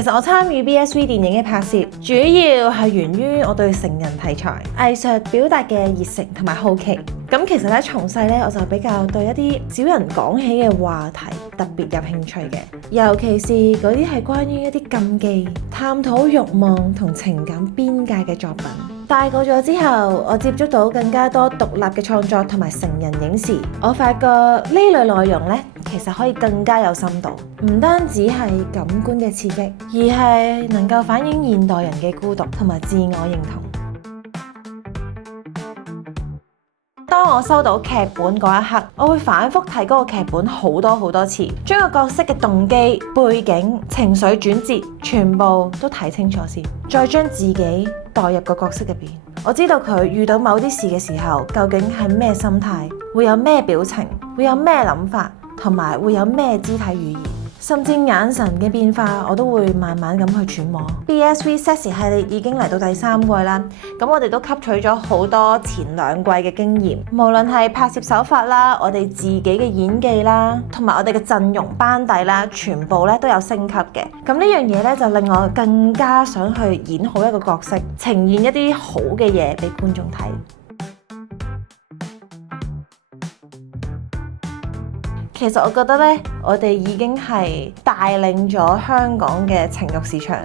其實我參與 BSV 電影嘅拍攝，主要係源於我對成人題材藝術表達嘅熱誠同埋好奇。咁其實咧，從細咧我就比較對一啲少人講起嘅話題特別有興趣嘅，尤其是嗰啲係關於一啲禁忌、探討慾望同情感邊界嘅作品。大個咗之後，我接觸到更加多獨立嘅創作同埋成人影視，我發覺呢類內容咧，其實可以更加有深度，唔單止係感官嘅刺激，而係能夠反映現代人嘅孤獨同埋自我認同。當我收到劇本嗰一刻，我會反覆睇嗰個劇本好多次，將個角色嘅動機、背景、情緒轉折全部都睇清楚先，再將自己代入個角色入邊。我知道佢遇到某啲事嘅時候，究竟係咩心態，會有咩表情，會有咩諗法，同埋會有咩肢體語言，甚至眼神嘅變化，我都會慢慢咁去揣摩。BSV Sexy 系列已經嚟到第3季啦，咁我哋都吸取咗好多前2季嘅經驗，無論係拍攝手法啦，我哋自己嘅演技啦，同埋我哋嘅陣容班底啦，全部咧都有升級嘅。咁呢樣嘢咧就令我更加想去演好一個角色，呈現一啲好嘅嘢俾觀眾睇。其實我覺得咧，我哋已經係帶領咗香港嘅情慾市場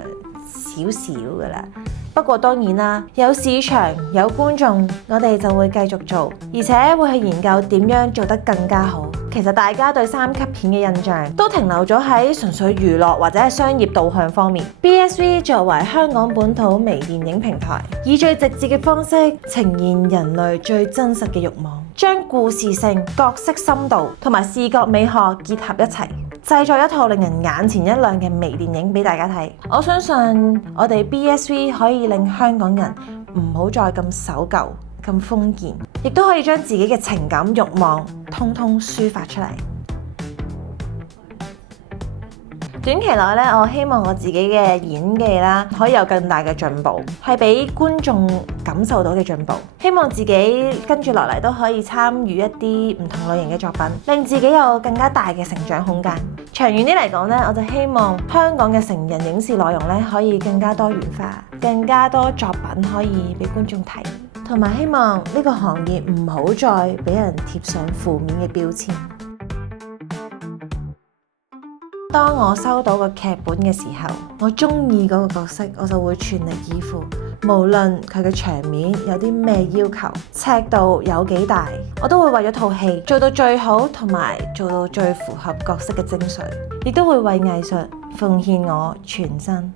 少少㗎啦。不過當然啦，有市場有觀眾，我哋就會繼續做，而且會去研究點樣做得更加好。其實大家對3級片嘅印象都停留咗喺純粹娛樂或者係商業導向方面。BSV 作為香港本土微電影平台，以最直接嘅方式呈現人類最真實嘅慾望，將故事性、角色深度同埋視覺美學結合一齊，製作一套令人眼前一亮嘅微電影俾大家睇。我相信我哋 BSV 可以令香港人唔好再咁守舊、咁封建，亦都可以將自己嘅情感慾望通通抒發出嚟。短期內咧，我希望我自己嘅演技啦，可以有更大嘅進步，係俾觀眾感受到嘅進步。希望自己跟住落嚟都可以參與一啲唔同類型嘅作品，令自己有更加大嘅成長空間。長遠啲嚟講咧，我就希望香港嘅成人影視內容咧可以更加多元化，更加多作品可以俾觀眾睇，同埋希望呢個行業唔好再俾人貼上負面嘅標籤。當我收到個劇本嘅時候，我中意嗰個角色，我就會全力以赴，無論佢嘅場面有啲咩要求，尺度有幾大，我都會為咗套戲做到最好，同埋做到最符合角色嘅精髓，亦都會為藝術奉獻我全身。